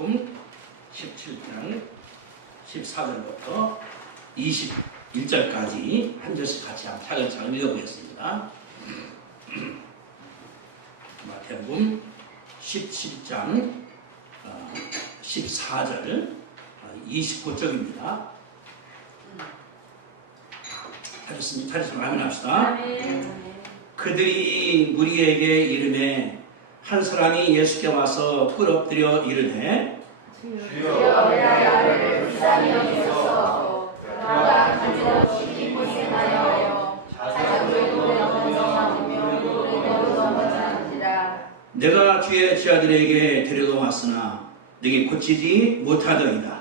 마태복음 17장 14절부터 21절까지 한 절씩 같이 차근차근 읽어보겠습니다. 마태복음 17장 14절 29절입니다. 찾으시면 아멘합시다. 그들이 무리에게 이르매 한 사람이 예수께 와서 꿇어뜨려 이르되 주여 나를 불쌍히 여기소서. 그가 간지럽이 고생하여 자작으로 넘어지며 우리도 넘어지는지라. 내가 주의 제자들에게 데려왔으나 내게 고치지 못하더이다.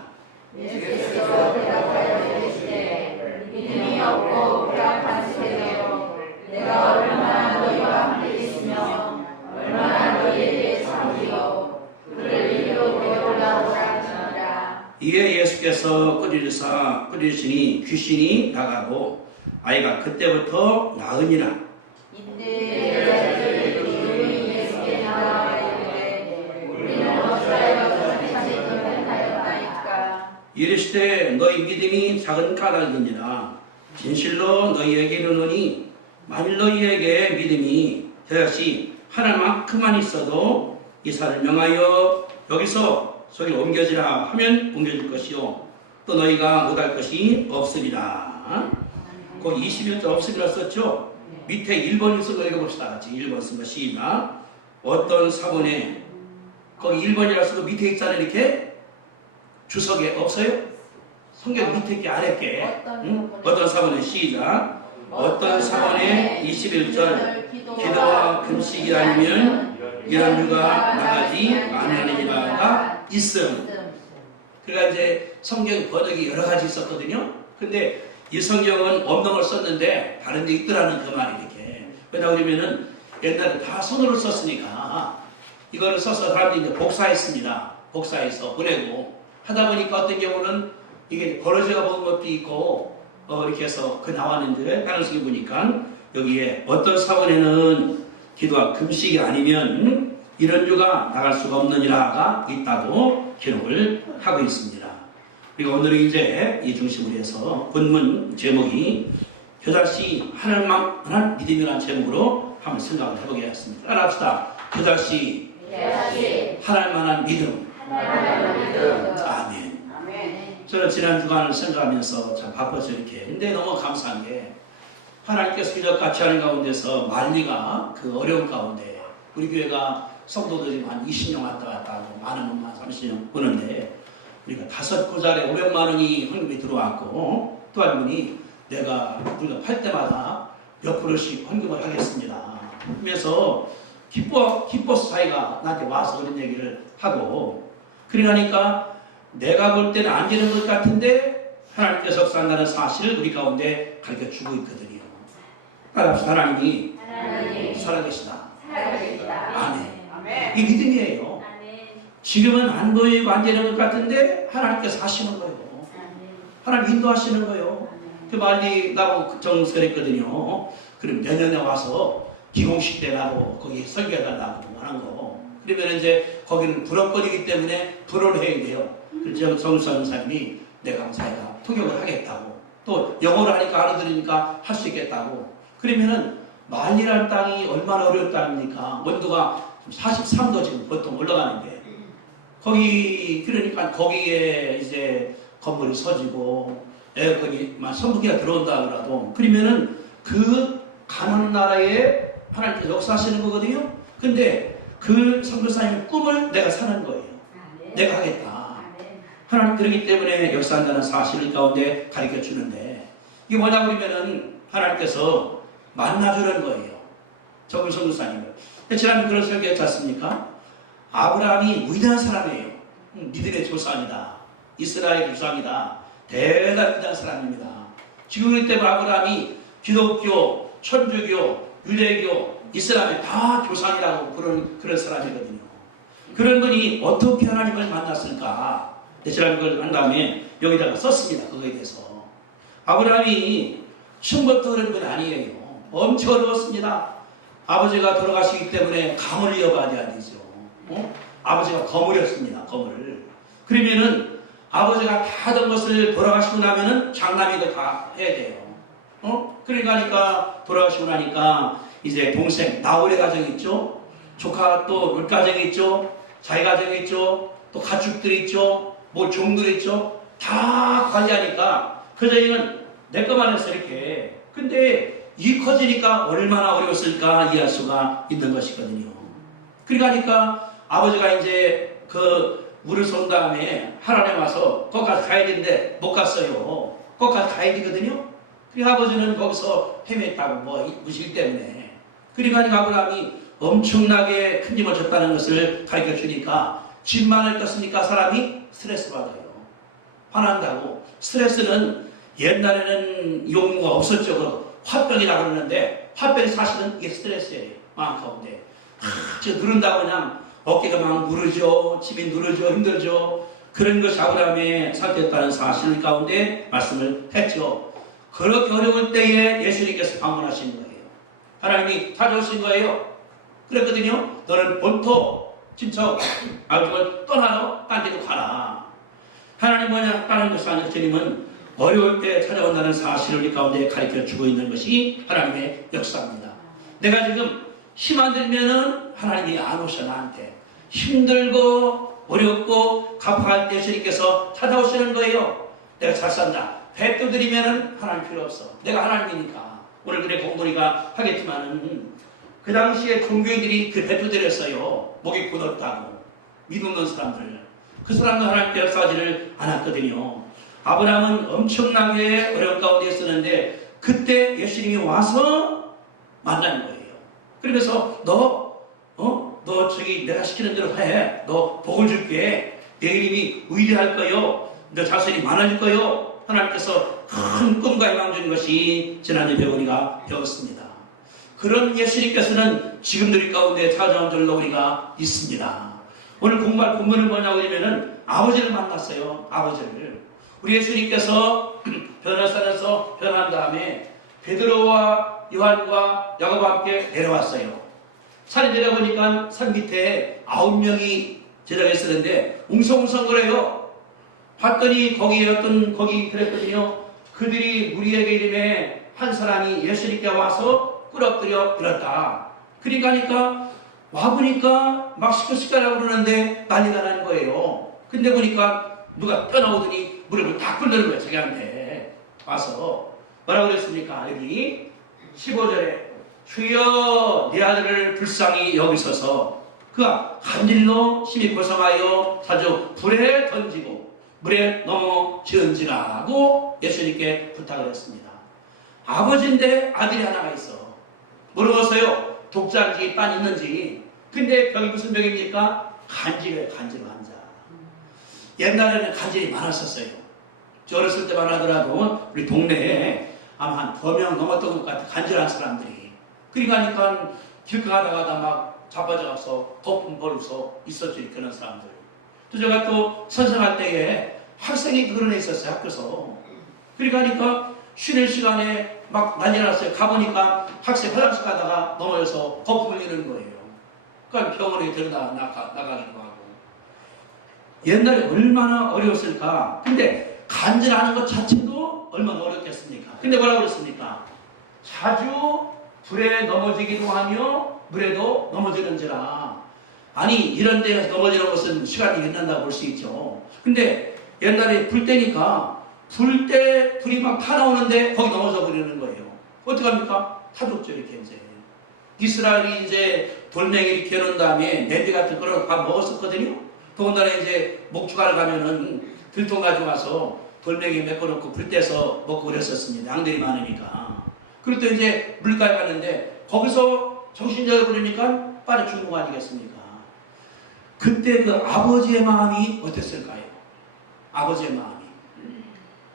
예수께서 대답하여 이르시되 믿음이 없고 불합한 세대여, 내가 얼마나 너희와 함께 있으며 얼마나 너희에게 참으리요. 그를 이리로 데려오라오라 하시니라. 이에 예수께서 끓이시니 귀신이 나가고 아이가 그때부터 나으니라. 이때 제자들이 예수께 나와 이르되 우리는 어찌하여 저같이 하였나이까. 이르시되 너희 믿음이 작은 까닭이니라. 진실로 너희에게 이르노니 만일 너희에게 믿음이 저같이 하나만큼만 있어도 이사를 명하여 여기서 저기 옮겨지라 하면 옮겨질 것이요 또 너희가 못할 것이 없으리라. 그 21절 없으리라 썼죠? 밑에 1번 쓴 거 읽어봅시다. 같이 1번 쓴 거 시작. 어떤 사본에 거기 1번이라 쓰고 밑에 있잖아요. 이렇게 주석에 없어요? 성경 밑에 게 아래 게 어떤 사본에 시작. 어떤 사본에 21절 기도와 금식이 아니면 이런 유가 나가지 아니하느니라가 있음. 그러니까 이제 성경 번역이 여러 가지 있었거든요. 근데 이 성경은 없는 걸 썼는데 다른 데 있더라는 그 말이 이렇게. 왜냐 그러면은 옛날에 다 손으로 썼으니까 이거를 써서 사람들이 이제 복사했습니다. 복사해서 보내고 하다 보니까 어떤 경우는 이게 버러지가 먹은 것도 있고 이렇게 해서 그 나왔는데 다른 식에 보니까 여기에 어떤 사원에는 기도와 금식이 아니면 이런 유가 나갈 수가 없느니라가 있다고 기록을 하고 있습니다. 그리고 오늘은 이제 이 중심으로 해서 본문 제목이 겨자씨 하늘만 믿음이라는 제목으로 한번 생각을 해보겠습니다. 따라합시다. 겨자씨 하늘만한 믿음. 아멘. 저는 지난 주간을 생각하면서 참 바빠서 이렇게. 근데 너무 감사한 게 하나님께서 기적 같이 하는 가운데서 만리가 그 어려운 가운데 우리 교회가 성도들이 한 20명 왔다 갔다 하고 많은 분만 30명 보는데 우리가 5구절에 500만 원이 헌금이 들어왔고 또 한 분이 우리가 팔 때마다 몇 프로씩 헌금을 하겠습니다 하면서 기뻐서 자기가 나한테 와서 그런 얘기를 하고 그러니까 내가 볼 때는 안 되는 것 같은데 하나님께서 역사한다는 사실을 우리 가운데 가르쳐주고 있거든요. 따라합시다. 하나님이 살아계시다. 아멘. 이 믿음이에요. 지금은 안 보이고 안 되는 것 같은데 하나님께서 하시는 거예요. 하나님 인도하시는 거예요. 그 말이 나고 정설했거든요. 그럼 내년에 와서 기공식 때 나도 거기 설교해달라고 하는 거. 그러면 이제 거기는 불업거리기 때문에 불어를 해야 돼요. 그래서 정수하는 사람이 내가 자기가 통역을 하겠다고 또 영어를 하니까 알아들으니까 할 수 있겠다고 그러면은 말리라는 땅이 얼마나 어려운 땅입니까? 온도가 43도 지금 보통 올라가는데 거기 그러니까 거기에 이제 건물이 서지고 에어컨이 선풍기가 들어온다 하더라도 그러면은 그 가는 나라에 하나님께서 역사하시는 거거든요. 근데 그 선교사님의 꿈을 내가 사는 거예요. 내가 하겠다. 하나님 그러기 때문에 역사한다는 사실 가운데 가르쳐 주는데 이게 뭐냐 그러면은 하나님께서 만나주는 거예요. 적은 선교사님을. 지난번에 그런 설교했지 않습니까? 아브라함이 위대한 사람이에요. 믿음의 조상이다. 이스라엘 조상이다. 대단히 위대한 사람입니다. 지금 그렇기 때문에 아브라함이 기독교, 천주교, 유대교, 이슬람의 다 조상이라고 그런 사람이거든요. 그런 분이 어떻게 하나님을 만났을까? 지난 걸 한 다음에 여기다가 썼습니다. 그거에 대해서. 아브라함이 처음부터 그런 건 아니에요. 엄청 어려웠습니다. 아버지가 돌아가시기 때문에 감을 이어가야 되죠. 아버지가 거물이었습니다. 거물을. 그러면은 아버지가 다 하던 것을 돌아가시고 나면은 장남이도 다 해야 돼요. 그러니까 돌아가시고 나니까 이제 동생 나홀의 가정이 있죠. 조카 또 룰 가정이 있죠. 자기 가정이 있죠. 또 가축들이 있죠. 뭐 종들이 있죠. 다 관리하니까 그저희는 내 것만 해서 이렇게. 근데 이 커지니까 얼마나 어려웠을까 이해할 수가 있는 것이거든요. 그러니까 아버지가 이제 그 물을 쏜 다음에 하나님 와서 거기까지 가야 되는데 못 갔어요. 거기까지 가야 되거든요. 그러니까 아버지는 거기서 헤맸다고 뭐 무실 때문에. 그러니까 아브라함이 엄청나게 큰 힘을 줬다는 것을 가르쳐 주니까 집만을 떴으니까 사람이 스트레스 받아요. 화난다고. 스트레스는 옛날에는 용어가 없었죠. 화병이라고 그러는데 화병이 사실은 이게 스트레스예요. 마음 가운데. 저 누른다고 그냥 어깨가 막 누르죠. 집이 누르죠. 힘들죠. 그런 것이 아브라함의 상태였다는 사실 가운데 말씀을 했죠. 그렇게 어려울 때에 예수님께서 방문하신 거예요. 하나님이 찾아오신 거예요. 그랬거든요. 너는 본토, 친척, 아버지를 떠나러 딴 데로 가라. 하나님 뭐냐 다른 것이 아니라 주님은 어려울 때 찾아온다는 사실을 이 가운데 가르쳐 주고 있는 것이 하나님의 역사입니다. 내가 지금 힘 안 들면은 하나님이 안 오셔 나한테. 힘들고 어렵고 갑할 때 주님께서 찾아오시는 거예요. 내가 잘 산다. 배 두드리면은 하나님 필요 없어. 내가 하나님이니까. 오늘 그래 공부리가 하겠지만은 그 당시에 종교인들이 그 배 두드렸어요. 목이 굳었다고. 믿는 사람들. 그 사람도 하나님께 역사하지를 않았거든요. 아브라함은 엄청나게 어려운 가운데 있었는데 그때 예수님이 와서 만난 거예요. 그러면서 너 저기 내가 시키는 대로 해. 너 복을 줄게. 내 이름이 위대할 거요. 너 자손이 많아질 거요. 하나님께서 큰 꿈과 희망 주는 것이 지난주 배우니가 배웠습니다. 그런 예수님께서는 지금도 우리 가운데 찾아온 줄로 우리가 있습니다. 오늘 공부할 본문은 뭐냐고 하면은 아버지를 만났어요. 아버지를. 우리 예수님께서 변화산에서 변한 다음에 베드로와 요한과 야고보와 함께 내려왔어요. 산에 내려보니까 산 밑에 9명이 제자가 있었는데 웅성웅성거려요. 봤더니 거기 그랬거든요. 그들이 무리에게 이름에 한 사람이 예수님께 와서 끌어들여 들었다. 그러니까 와보니까 막 시끌시끌하고 그러는데 난리가 나는 거예요. 근데 보니까 누가 떠나오더니 무릎을 다 꿇는 거예요. 자기한테 와서 뭐라고 그랬습니까? 여기 15절에 주여 내 아들을 불쌍히 여기소서. 그가 한 일로 심히 고성하여 자주 불에 던지고 물에 넘어지은지라고 예수님께 부탁을 했습니다. 아버지인데 아들이 하나가 있어. 물어보세요. 독자인지 딴 있는지. 근데 병이 무슨 병입니까? 간질이에요. 간질 환자. 옛날에는 간질이 많았었어요. 저 어렸을 때만 하더라도 우리 동네에 아마 한 2명 넘었던 것 같아. 간질한 사람들이. 그러니까 길가 가다가 막 자빠져서 거품 벌어서 있었죠. 그런 사람들. 또 제가 또 선생할 때에 학생이 그런 애 있었어요. 학교에서. 그러니까 쉬는 시간에 막 난리 났어요. 가보니까 학생 화장실 가다가 넘어져서 거품 흘리는 거예요. 그러니까 병원에 나가기도 하고. 옛날에 얼마나 어려웠을까. 근데 간질하는 것 자체도 얼마나 어렵겠습니까. 근데 뭐라고 그랬습니까? 자주 불에 넘어지기도 하며 물에도 넘어지는지라. 아니 이런 데에서 넘어지는 것은 시간이 끝난다고 볼 수 있죠. 근데 옛날에 불 때니까 불 때 불이 막 타나오는데 거기 넘어져 버리는 거예요. 어떡합니까? 타죽죠 이렇게 이제. 이스라엘이 이제 돌멩이 이렇게 해놓은 다음에 냄비 같은 거를 다 먹었었거든요. 더군다나 이제 목축하러 가면은 들통 가져와서 돌멩이 메꿔놓고 불 떼서 먹고 그랬었습니다. 양들이 많으니까. 그리고 또 이제 물가에 갔는데 거기서 정신적으로 그러니까 빠르 죽는 거 아니겠습니까? 그때 그 아버지의 마음이 어땠을까요? 아버지의 마음이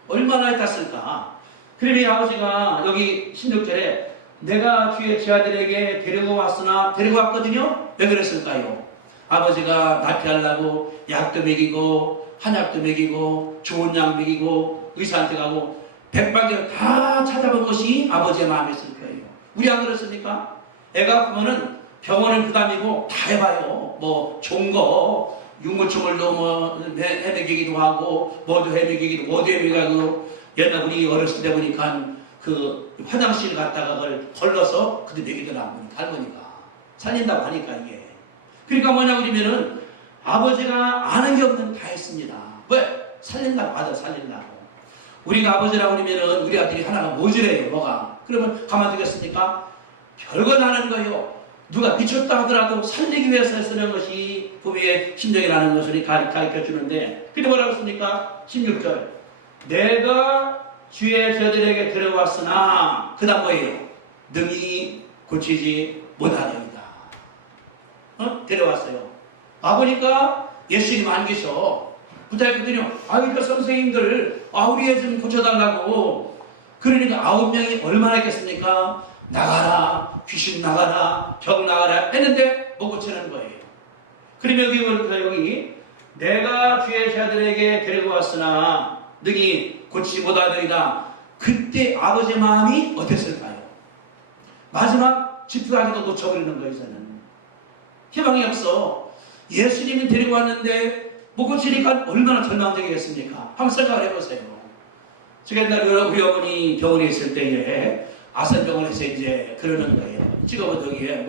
얼마나 탔을까? 그러면 아버지가 여기 16절에 내가 주의 제아들에게 데리고 왔으나 데리고 왔거든요. 왜 그랬을까요? 아버지가 납치하려고 약도 먹이고 한약도 먹이고 좋은 약 먹이고 의사한테 가고 백방개를 다 찾아본 것이 아버지의 마음이었을 거예요. 우리 안 그렇습니까? 애가 아프면은 병원은 부담이고 다 해봐요. 뭐 좋은 거 육무충을도 뭐 헤매기기도 하고 모두 헤매기기도 모두 헤매가고 옛날 우리 어렸을 때 보니까 그 화장실 갔다가 그걸 걸러서 그때 먹이더라 할머니가 살린다고 하니까 이게 그러니까 뭐냐 그러면은 아버지가 아는 게 없는 다 했습니다. 왜? 살린다고 아들 살린다고. 우리가 아버지라고 그러면은 우리 아들이 하나가 모질해요. 뭐가? 그러면 가만두겠습니까? 별거 나는 거예요. 누가 미쳤다 하더라도 살리기 위해서 쓰는 것이 부부의 심정이라는 것을 가르쳐 주는데 근데 뭐라고 했습니까? 16절 내가 주의 저들에게 들어왔으나 그 다음 뭐예요? 능히 고치지 못하리이다. 데려왔어요. 와보니까 예수님 안 계셔. 부탁했거든요. 그러니까 선생님들 우리 애 좀 고쳐달라고. 그러니까 9명이 얼마나 했겠습니까? 나가라, 귀신 나가라, 병 나가라 했는데 못 고치는 거예요. 그러면 여기 내가 주의 자들에게 데리고 왔으나 능히 고치지 못하리이다. 그때 아버지 마음이 어땠을까요? 마지막 집중하기도 놓쳐버리는 거예요. 저는 희망이 없어. 예수님이 데리고 왔는데 못 고치니까 얼마나 절망적이겠습니까? 한번 생각을 해보세요. 제가 옛날에 우리 어머니 병원에 있을 때에 아산병원에서 이제 그러는 거예요. 찍어본 여기에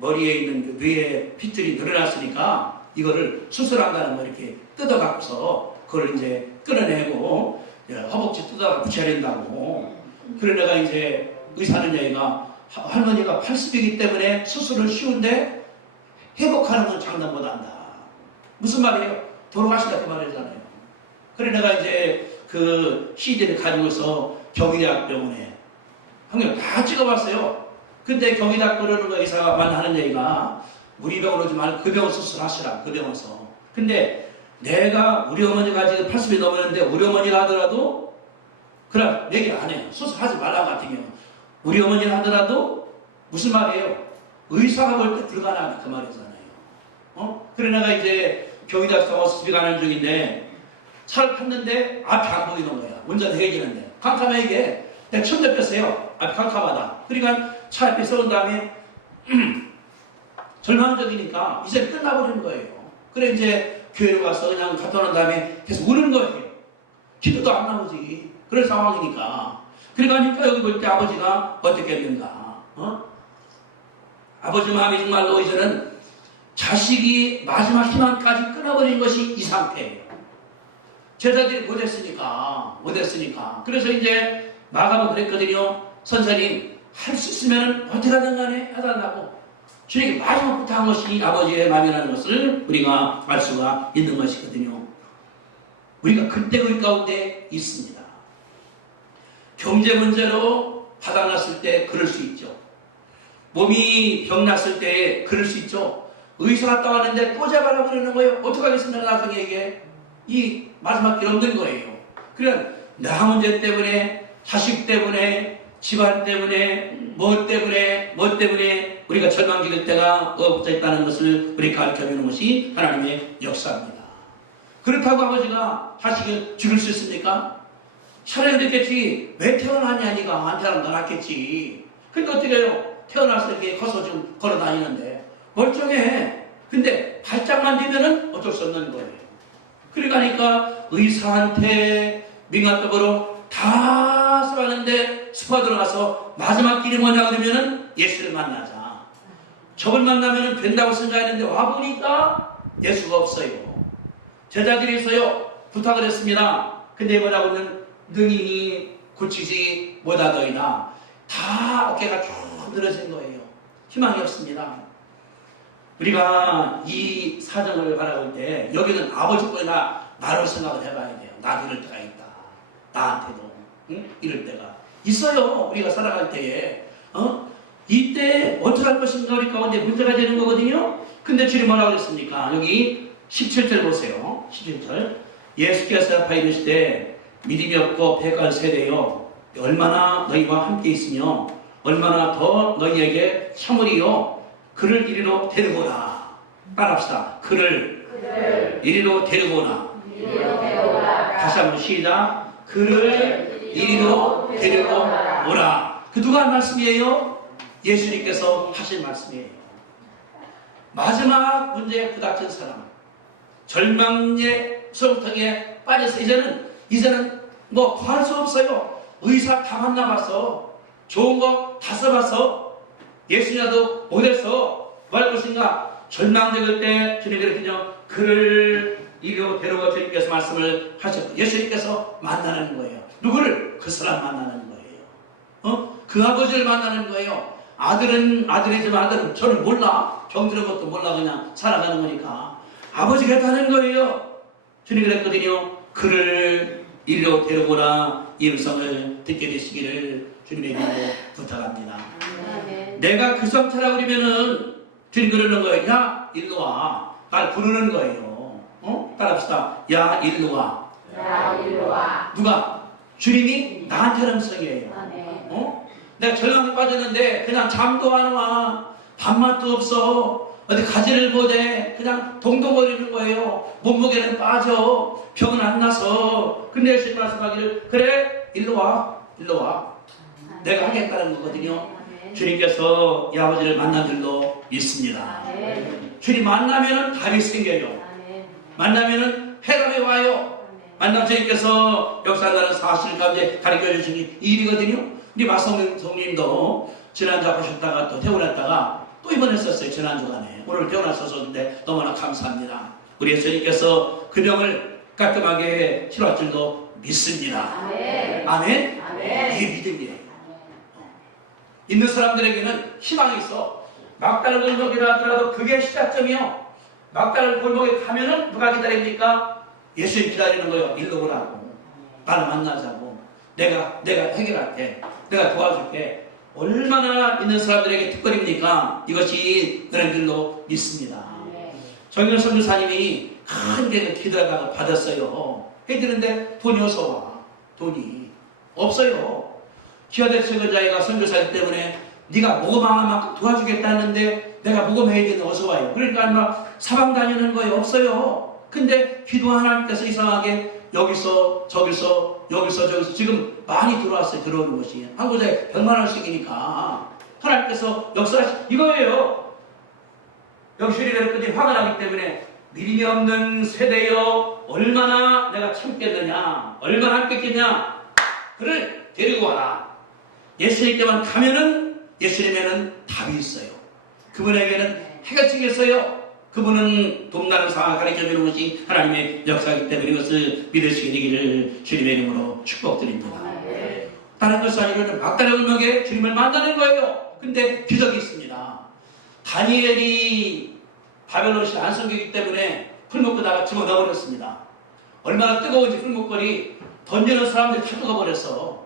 머리에 있는 그 뇌에 핏줄이 늘어났으니까 이거를 수술한다는 거 이렇게 뜯어갖고서 그걸 이제 끌어내고 허벅지 뜯어가 붙여야 된다고. 그러다가 이제 의사는 얘기가 할머니가 80이기 때문에 수술은 쉬운데 회복하는 건 장난 못한다. 무슨 말이에요? 돌아가신다 그 말이잖아요. 그래 내가 이제 그 CD를 가지고서 경희대학병원에 한명 다 찍어봤어요. 근데 경희대학 그러는 거 의사만 하는 얘기가 우리 병원 오지 말고 그 병원 수술하시라. 그 병원에서. 근데 내가 우리 어머니가 지금 80이 넘었는데 우리 어머니가 하더라도 그럼 얘기를 안 해요. 수술하지 말라고 같은 경우. 우리 어머니가 하더라도 무슨 말이에요? 의사가 볼 때 불가능하다 그 말이잖아요. 그래 내가 이제 경희대학 수술이 가는 중인데 차를 탔는데 앞이 안 보이는 거야. 운전해지는데 캄캄해 이게. 내가 처음 느꼈어요. 앞이 캄캄하다. 그러니까 차 앞에 서온 다음에 절망적이니까 이제 끝나버리는 거예요. 그래 이제 교회로 가서 그냥 갔다 오는 다음에 계속 우는 거예요. 기도도 안 나오지. 그런 상황이니까. 그러니까 여기 볼 때 아버지가 어떻게 했는가. 아버지 마음이 정말로 이제는 자식이 마지막 희망까지 끊어버린 것이 이 상태예요. 제자들이 못했으니까. 그래서 이제 마감은 그랬거든요. 선생님, 할 수 있으면 어떻게 하든 간에 해달라고. 주님께 마지막 부탁한 것이 아버지의 마음이라는 것을 우리가 알 수가 있는 것이거든요. 우리가 그때 우리 가운데 있습니다. 경제 문제로 바닥났을 때 그럴 수 있죠. 몸이 병났을 때 그럴 수 있죠. 의사 갔다 왔는데 또 재발하고 그러는 거예요. 어떡하겠습니까? 나중에 이게 이 마지막 길 없는 거예요. 그러니까 나 문제 때문에, 자식 때문에, 집안 때문에, 뭐 때문에 우리가 절망적일 때가 없어 있다는 것을 우리가 가르쳐주는 것이 하나님의 역사입니다. 그렇다고 아버지가 자식을 죽일 수 있습니까? 차라리 그랬겠지. 왜 태어났냐 니가. 안 태어나면 낫겠지. 그러니까 어떻게 해요? 태어나서 이렇게 커서 좀 걸어다니는데 멀쩡해. 근데 발작만 되면은 어쩔 수 없는 거예요. 그러니까 의사한테 민간적으로 다 써봤는데 스파 들어가서 마지막 길이 뭐냐 그러면은 예수를 만나자. 저걸 만나면 된다고 생각했는데 와보니까 예수가 없어요. 제자들이 있어요. 부탁을 했습니다. 근데 뭐라고 하면 능히 고치지 못하더이다. 다 어깨가 쭉 늘어진 거예요. 희망이 없습니다. 우리가 이 사정을 바라볼 때 여기는 아버지뿐이나 나를 생각을 해봐야 돼요. 나도 이럴 때가 있다. 나한테도 이럴 때가 있어요. 우리가 살아갈 때에 이때 어떻게 할 것인가 우리 가운데 문제가 되는 거거든요. 근데 주님 뭐라고 그랬습니까? 여기 17절 보세요. 17절 예수께서 아파 이르시되 믿음이 없고 배가 세대요 얼마나 너희와 함께 있으며 얼마나 더 너희에게 참으리요 그를 이리로 데리고라. 따라합시다. 그를 이리로 데리고라. 다시 한번 시작. 그를 이리로 데리고 오라. 그 누가 한 말씀이에요? 예수님께서 하신 말씀이에요. 마지막 문제에 부닥친 사람, 절망의 수렁텅이에 빠져서 이제는 뭐 구할 수 없어요. 의사 다 만나봤어. 좋은 거 다 써봤어. 예수님도 못해서 뭐 할 것인가? 절망적일 때 주님께서 그를 이리로 데려가 주님께서 말씀을 하셨고, 예수님께서 만나는 거예요. 누구를? 그 사람 만나는 거예요. 그 아버지를 만나는 거예요. 아들은 아들이지만 아들은 저를 몰라. 병들은 것도 몰라. 그냥 살아가는 거니까. 아버지가 했다는 거예요. 주님이 그랬거든요. 그를 이리로 데려오라. 이 음성을 듣게 되시기를 주님에게 부탁합니다. 내가 그 상태라고 그러면은 주님 그러는 거예요. 야, 일로 와. 날 부르는 거예요. 따라합시다. 야, 일로 와. 야, 일로 와. 누가? 주님이 나한테 음성이에요. 내가 절망에 빠졌는데 그냥 잠도 안 와. 밥맛도 없어. 어디 가지를 못해. 그냥 동동거리는 거예요. 몸무게는 빠져. 병은 안 나서. 근데 예수님 말씀하기를 그래, 일로 와. 일로 와. 내가 하겠다는 거거든요. 주님께서 이 아버지를 만난 줄로 믿습니다. 주님 만나면 답이 생겨요. 만나면 해답이 와요. 만남 주님께서 역사하는 사실 가운데 가르쳐 주신 일이거든요. 우리 마성님도 지난주 아프셨다가 또 퇴원했다가 또 입원했었어요. 지난주간에. 오늘 퇴원하셨었는데 너무나 감사합니다. 우리 예수님께서 그 병을 깔끔하게 치료할 줄도 믿습니다. 아멘? 이게 믿음이에요. 있는 사람들에게는 희망이 있어. 막다른 골목이라 하더라도 그게 시작점이요. 막다른 골목에 가면은 누가 기다립니까? 예수님 기다리는 거예요. 일로 오라고. 나를 만나자고. 내가 해결할게. 내가 도와줄게. 얼마나 있는 사람들에게 특권입니까? 이것이 그런 길로 믿습니다. 정윤 선교사님이 큰 기도하다가 받았어요. 해드는데 돈이 어서 와. 돈이 없어요. 기아대책원자애가 선교사이기 때문에 네가 모금하는 만큼 도와주겠다는데 내가 모금해야 되는 어서 와요. 그러니까 막 사방 다니는 거에 없어요. 근데 기도 하나님께서 이상하게 여기서 저기서 지금 많이 들어왔어요. 들어오는 것이 한 곳에 100만 원씩이니까 하나님께서 역사하시 이거예요. 영실이 그랬더니 화가 나기 때문에 믿음이 없는 세대여 얼마나 내가 참겠느냐, 얼마나 함겠겠냐. 그를 데리고 와라. 예수님께만 가면은 예수님에는 답이 있어요. 그분에게는 해결책이 있어요. 그분은 돕나는 상황을 가르쳐주는 것이 하나님의 역사이기 때문에 이것을 믿으시게 되기를 주님의 이름으로 축복드립니다. 다른 것이 아니라 막다른 골목에 주님을 만나는 거예요. 근데 기적이 있습니다. 다니엘이 바벨론시 안 숨기기 때문에 풀목보다가 집어넣어버렸습니다. 얼마나 뜨거운지 풀목걸이 던지는 사람들이 다 뜨거워버렸어.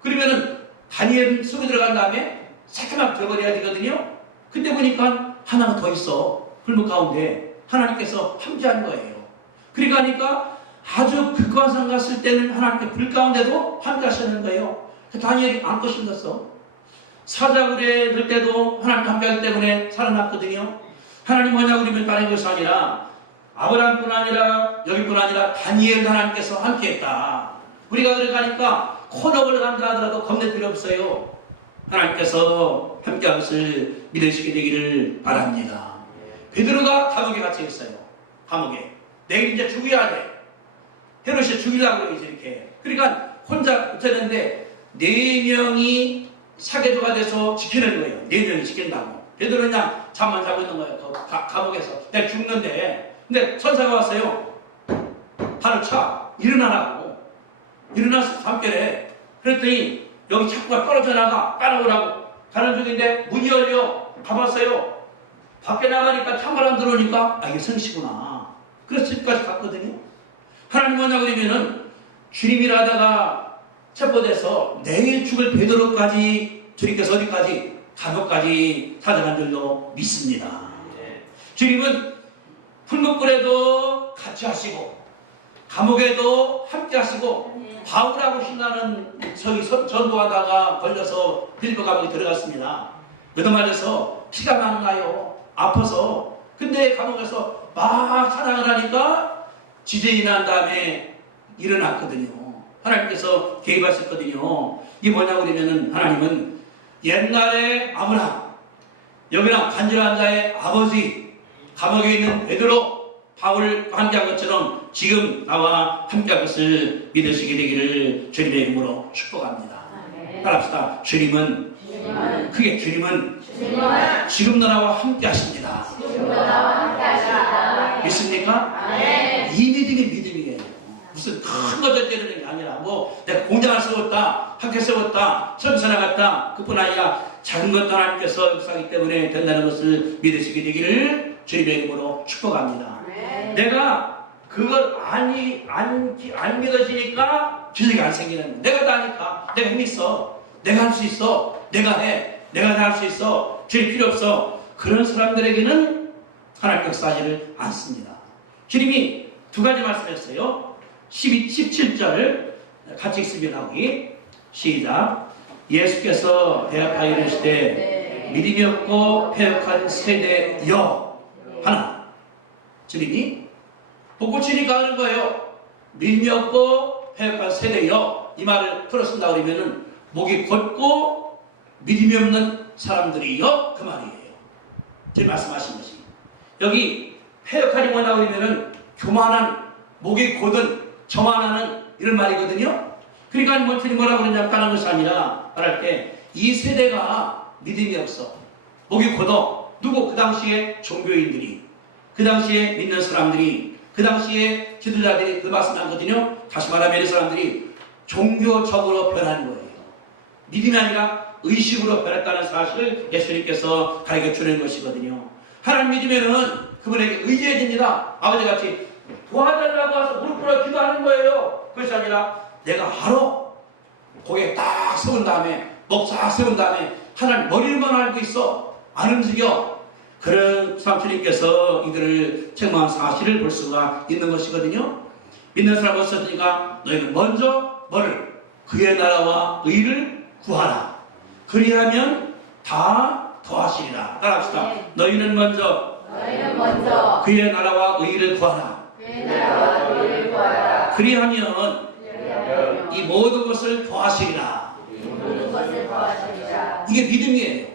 그러면은 다니엘 속에 들어간 다음에 새까맣게 되어버려야 되거든요. 근데 보니까 하나가 더 있어. 풀목 가운데 하나님께서 함께한 거예요. 그러니까 아주 극한 상 갔을 때는 하나님께 불 가운데도 함께 하시는 거예요. 다니엘이 안고 신었어. 사자굴에 들 때도 하나님과 함께하기 때문에 살아났거든요. 하나님 뭐냐고 그러면 다른 것이 아니라 아브라함뿐 아니라 여기뿐 아니라 다니엘도 하나님께서 함께했다. 우리가 들어가니까 코너를 간다 하더라도 겁낼 필요 없어요. 하나님께서 함께한 것을 믿으시게 되기를 바랍니다. 베드로가 감옥에 갇혀 있어요. 감옥에. 내일 이제 죽여야 돼. 헤롯이 죽이려고 그러죠, 이렇게. 그러니까 혼자 붙였는데 4명이 사계조가 돼서 지키는 거예요. 4명이 지킨다고. 베드로는 그냥 잠만 자고 있는 거예요. 감옥에서. 내가 죽는데. 근데 천사가 왔어요. 발을 차. 일어나라고. 일어나서 잠결에. 그랬더니 여기 자꾸가 떨어져 나가. 따라오라고. 가는 중인데 문이 열려. 가봤어요. 밖에 나가니까 찬바람 들어오니까 이게 성시구나. 그래서 집까지 갔거든요. 하나님 뭐냐고 그러면은 주님이라 하다가 체포돼서 내일 죽을 베드로까지 주님께서 어디까지? 감옥까지 찾아간 줄로 믿습니다. 주님은 풀목불에도 같이 하시고 감옥에도 함께 하시고 바울하고 신나는 저기 전도하다가 걸려서 빌립보 감옥에 들어갔습니다. 얻어맞아서 피가 막 나요. 아파서. 근데 감옥에서 막 사랑을 하니까 지진이 난 다음에 일어났거든요. 하나님께서 개입하셨거든요. 이게 뭐냐고 그러면은 하나님은 옛날에 아브라함, 여기랑 간절한 자의 아버지, 감옥에 있는 베드로, 바울과 함께한 것처럼 지금 나와 함께할 것을 믿으시게 되기를 주님의 이름으로 축복합니다. 따라합시다. 주님은 크게 주님은 지금 나와 함께 하십니다. 믿습니까? 이 믿음이 믿음이에요. 무슨 큰 거 던지는 게 아니라 뭐 내가 공장을 세웠다, 학교 세웠다, 선교 나갔다 그뿐 아니라 작은 것도 하나님께서 역사하기 때문에 된다는 것을 믿으시게 되기를 주님의 이름으로 축복합니다. 내가 그걸 안 믿어지니까 주식이 안 생기는, 내가 다 하니까 내가 힘 있어, 내가 할 수 있어, 내가 해, 내가 다 할 수 있어, 주님 필요 없어, 그런 사람들에게는 하나님 역사하지를 않습니다. 주님이 두 가지 말씀했어요. 17절 같이 읽습니다. 우리 시작. 예수께서 대답하여 이르시되 믿음이 없고 패역한 세대여 하나. 주님이 복고 치니까 하는 거예요. 믿음이 없고 패역한 세대여, 이 말을 풀어쓴다 그러면은 목이 곧고 믿음이 없는 사람들이여, 그 말이에요. 지금 말씀하신 것이 여기 패역하니 뭐냐 그러면은 교만한, 목이 곧은, 저만하는 이런 말이거든요. 그러니까 뭐들이 뭐라 그러냐 하는 것이 아니라 말할 때 이 세대가 믿음이 없어, 목이 곧어. 누구? 그 당시에 종교인들이, 그 당시에 믿는 사람들이, 그 당시에 지도자들이 그 말씀하거든요. 다시 말하면 이 사람들이 종교적으로 변한 거예요. 믿음이 아니라 의식으로 변했다는 사실을 예수님께서 가르쳐 주는 것이거든요. 하나님 믿으면은 그분에게 의지해야 됩니다. 아버지같이 도와달라고 와서 무릎 꿇어 기도하는 거예요. 그것이 아니라 내가 알아, 고개 딱 세운 다음에, 목 쫙 세운 다음에 하나님 머리만 알고 있어, 안 움직여. 그런 삼촌님께서 이들을 책망한 사실을 볼 수가 있는 것이거든요. 믿는 사람 없었으니까 너희는 먼저 뭐를? 그의 나라와 의를 구하라. 그리하면 다 더하시리라. 따라합시다. 너희는 먼저 그의 나라와 의를 구하라. 그리하면 이 모든 것을 더하시리라. 이게 믿음이에요.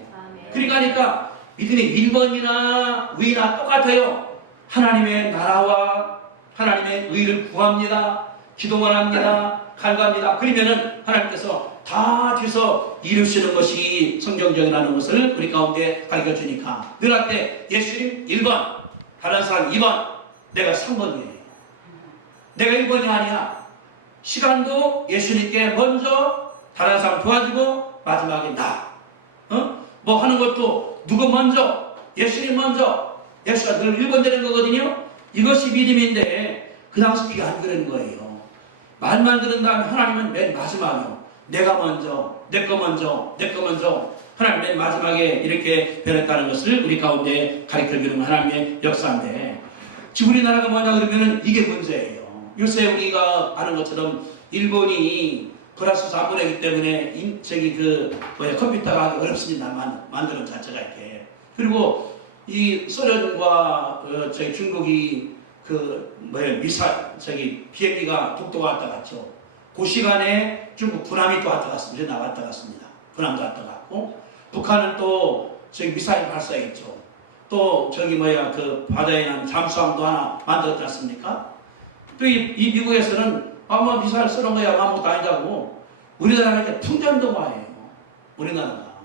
그러니까 믿음이 1번이나 위나 똑같아요. 하나님의 나라와 하나님의 의를 구합니다. 기도만 합니다. 간구합니다. 그러면은 하나님께서 다 뒤서 이루시는 것이 성경적이라는 것을 우리 가운데 가르쳐 주니까 늘 할 때 예수님 1번, 다른 사람 2번, 내가 3번이에요. 내가 1번이 아니야. 시간도 예수님께 먼저 다른 사람 도와주고 마지막에 나. 뭐 하는 것도 누구 먼저? 예수님 먼저. 예수가 늘 1번 되는 거거든요. 이것이 믿음인데 그 당시 귀가 안 그런 거예요. 말만 들은 다음에 하나님은 맨 마지막이요. 내가 먼저, 내 거 먼저, 내 거 먼저. 하나님 맨 마지막에 이렇게 변했다는 것을 우리 가운데 가르쳐주는 하나님의 역사인데, 지금 우리나라가 뭐냐 그러면은 이게 문제예요. 요새 우리가 아는 것처럼 일본이 플러스 4분의 2 때문에 컴퓨터가 하기 어렵습니다. 만드는 자체가 이렇게. 그리고 이 소련과 중국이 비행기가 독도가 왔다 갔죠. 그 시간에 중국 군함이 또 왔다 갔습니다. 왔다 갔습니다. 군함도 왔다 갔고, 북한은 또 미사일 발사했죠. 또 바다에 난 잠수함도 하나 만들었지 않습니까? 또 이 미국에서는 아마 미사일 쏘는 거야 아무것도 아니라고 우리나라가 이렇게 풍전도가예요. 우리나라가.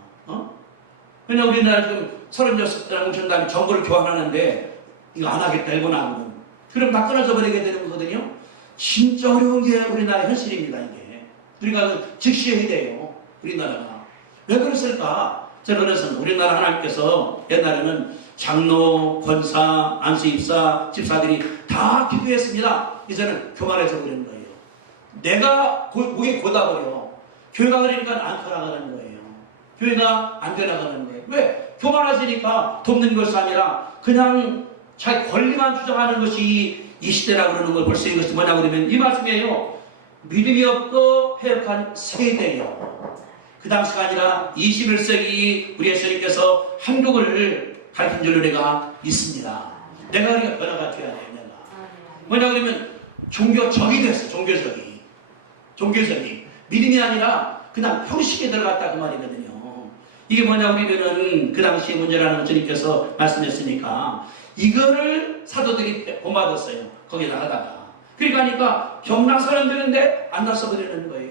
왜냐면 우리나라 지금 36대 뭉친 다음에 정보를 교환하는데 이거 안 하겠다, 일본 하고는. 그럼 다 끊어져 버리게 되는 거거든요. 진짜 어려운 게 우리나라의 현실입니다, 이게. 우리가 즉시해야 돼요, 우리나라가. 왜 그랬을까? 제가 그래서 우리나라 하나님께서 옛날에는 장로, 권사, 안수입사, 집사들이 다 기도했습니다. 이제는 교만해서 그런 거예요. 내가 목이 고다버려. 교회가 그러니까 안 커나가는 거예요. 교회가 안 되나가는 거예요. 왜? 교만해지니까 돕는 것이 아니라 그냥 자기 권리만 주장하는 것이 이 시대라고 그러는 걸 볼 수 있는 것이 뭐냐 그러면 이 말씀이에요. 믿음이 없고 패역한 세대예요. 그 당시가 아니라 21세기 우리 예수님께서 한국을 가르친 줄로 내가 믿습니다. 내가 그러니까 변화가 돼야 돼요. 내가. 뭐냐 그러면 종교적이 됐어. 종교적이. 믿음이 아니라 그냥 형식에 들어갔다 그 말이거든요. 이게 뭐냐 그러면은 그 당시 문제라는 거 주님께서 말씀했으니까 이거를 사도들이 본받았어요. 거기다 하다가. 그러니까 하니까 경락선언 되는데 안 났어버리는 거예요.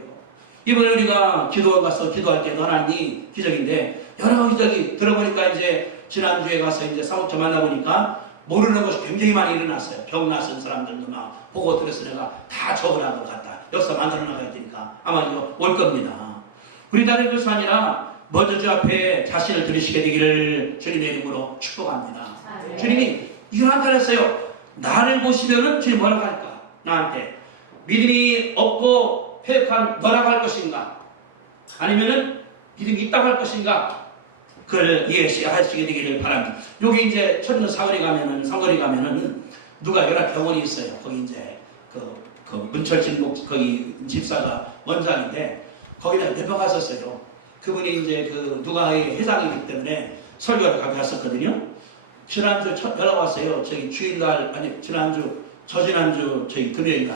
이번에 우리가 기도원 가서 기도할 때도 하나님이 기적인데 여러 가지 기적이 들어보니까 이제 지난주에 가서 이제 사무처 만나보니까 모르는 것이 굉장히 많이 일어났어요. 병 났은 사람들도 막 보고 들어서 내가 다 적어놔 갔다. 역사 만들어 나가야 되니까 아마 이거 올 겁니다. 우리 다른 것이 아니라 먼저 주 앞에 자신을 들으시게 되기를 주님의 이름으로 축복합니다. 주님이 이런 말 했어요. 나를 보시면은 주님 뭐라고 할까? 나한테 믿음이 없고 패역한 너라고 할 것인가? 아니면은 믿음이 있다고 할 것인가? 그걸 이해하시게 되기를 바랍니다. 여기 이제 천도 사거리 가면은 상거리 가면은 누가 여러 병원이 있어요. 거기 이제 그 문철진 거기 집사가 원장인데 거기다 몇 번 갔었어요. 그분이 이제 그 누가의 회장이기 때문에 설교를 갔었거든요. 지난주 연락 왔어요. 저기 주일날 아니 지난주 저희 금요일 날